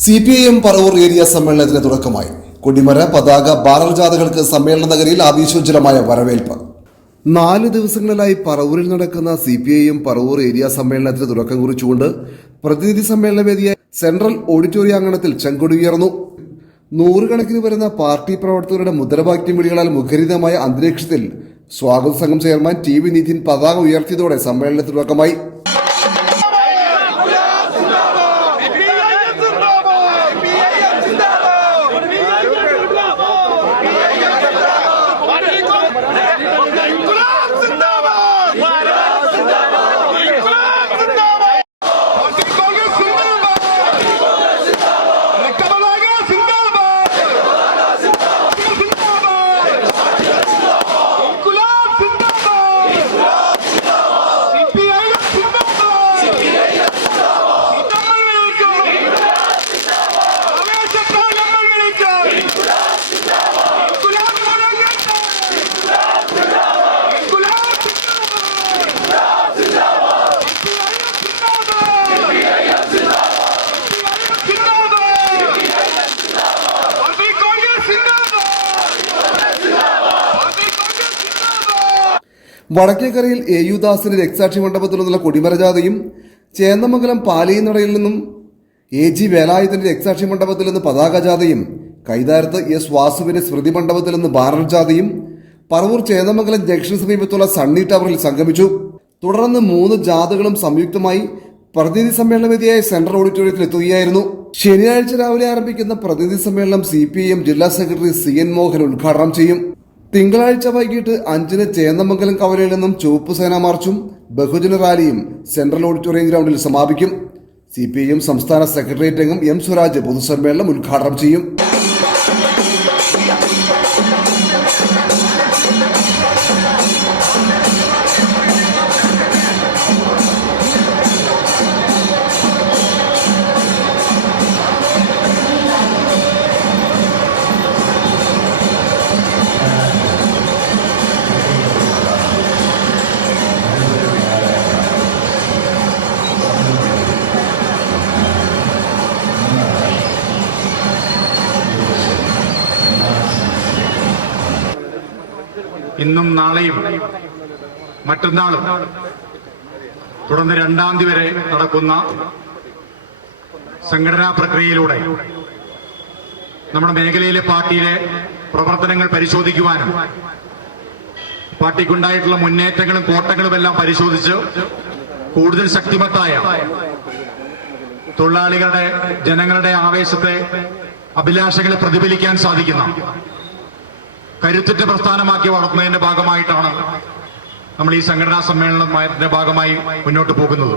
C P I M Paravur area സമ്മേളനത്തിന് തുടക്കമായി. കൊടിമര പതാക ബാനർ ജാഥകൾക്ക് സമ്മേളന നഗരിയിൽ ആവേശോജ്വലമായ വരവേൽപ്പ്. നാല് ദിവസങ്ങളിലായി പറവൂരിൽ നടക്കുന്ന C P I M Paravur area സമ്മേളനത്തിന് തുടക്കം കുറിച്ചുകൊണ്ട് പ്രതിനിധി സമ്മേളന വേദിയായ സെൻട്രൽ ഓഡിറ്റോറിയം അങ്കണത്തിൽ ചെങ്കൊടി ഉയർന്നു. നൂറുകണക്കിന് വരുന്ന പാർട്ടി പ്രവർത്തകരുടെ മുദ്രാവാക്യം വിളികളാൽ മുഖരിതമായ അന്തരീക്ഷത്തിൽ സ്വാഗത സംഘം ചെയർമാൻ ടി വി നിതിൻ പതാക ഉയർത്തിയതോടെ സമ്മേളനത്തിന് തുടക്കമായി. വടക്കേക്കരയിൽ എ യു ദാസിന്റെ രക്താക്ഷി മണ്ഡപത്തിൽ നിന്നുള്ള കൊടിമര ജാഥയും ചേന്നമംഗലം പാലയിനടയിൽ നിന്നും എ ജി വേലായുധന്റെ രക്സാക്ഷി മണ്ഡപത്തിൽ നിന്ന് പതാക ജാഥയും കൈതാരത്ത് എസ് വാസുവിന്റെ സ്മൃതി മണ്ഡപത്തിൽ നിന്ന് ബാനർ പറവൂർ ചേന്നമംഗലം ജംഗ്ഷന് സമീപത്തുള്ള സണ്ണി ടവറിൽ സംഗമിച്ചു. തുടർന്ന് മൂന്ന് ജാഥകളും സംയുക്തമായി പ്രതിനിധി സമ്മേളന വിധിയായ സെൻട്രൽ ഓഡിറ്റോറിയത്തിൽ എത്തുകയായിരുന്നു. ശനിയാഴ്ച രാവിലെ ആരംഭിക്കുന്ന പ്രതിനിധി സമ്മേളനം സി ജില്ലാ സെക്രട്ടറി സി എൻ മോഹൻ ഉദ്ഘാടനം ചെയ്യും. തിങ്കളാഴ്ച വൈകിട്ട് അഞ്ചിന് ചേന്നമംഗലം കവലയിൽ നിന്നും ചുവപ്പ് സേനാ മാർച്ചും ബഹുജന റാലിയും സെൻട്രൽ ഓഡിറ്റോറിയം ഗ്രൗണ്ടിൽ സമാപിക്കും. സി പി ഐ എം സംസ്ഥാന സെക്രട്ടേറിയറ്റ് അംഗം എം സ്വരാജ് പൊതുസമ്മേളനം ഉദ്ഘാടനം ചെയ്യും. ഇന്നും നാളെയും മറ്റന്നാളും തുടർന്ന് രണ്ടാം തീയതി വരെ നടക്കുന്ന സംഘടനാ പ്രക്രിയയിലൂടെ നമ്മുടെ മേഖലയിലെ പാർട്ടിയിലെ പ്രവർത്തനങ്ങൾ പരിശോധിക്കുവാനും പാർട്ടിക്കുണ്ടായിട്ടുള്ള മുന്നേറ്റങ്ങളും കോട്ടങ്ങളും എല്ലാം പരിശോധിച്ച് കൂടുതൽ ശക്തിമത്തായ തൊഴിലാളികളുടെ ജനങ്ങളുടെ ആവേശത്തെ അഭിലാഷങ്ങളെ പ്രതിഫലിക്കാൻ സാധിക്കുന്ന കരുത്തുറ്റ പ്രസ്ഥാനമാക്കി വളർത്തുന്നതിന്റെ ഭാഗമായിട്ടാണ് നമ്മൾ ഈ സംഘടനാ സമ്മേളനത്തിന്റെ ഭാഗമായി മുന്നോട്ട് പോകുന്നത്.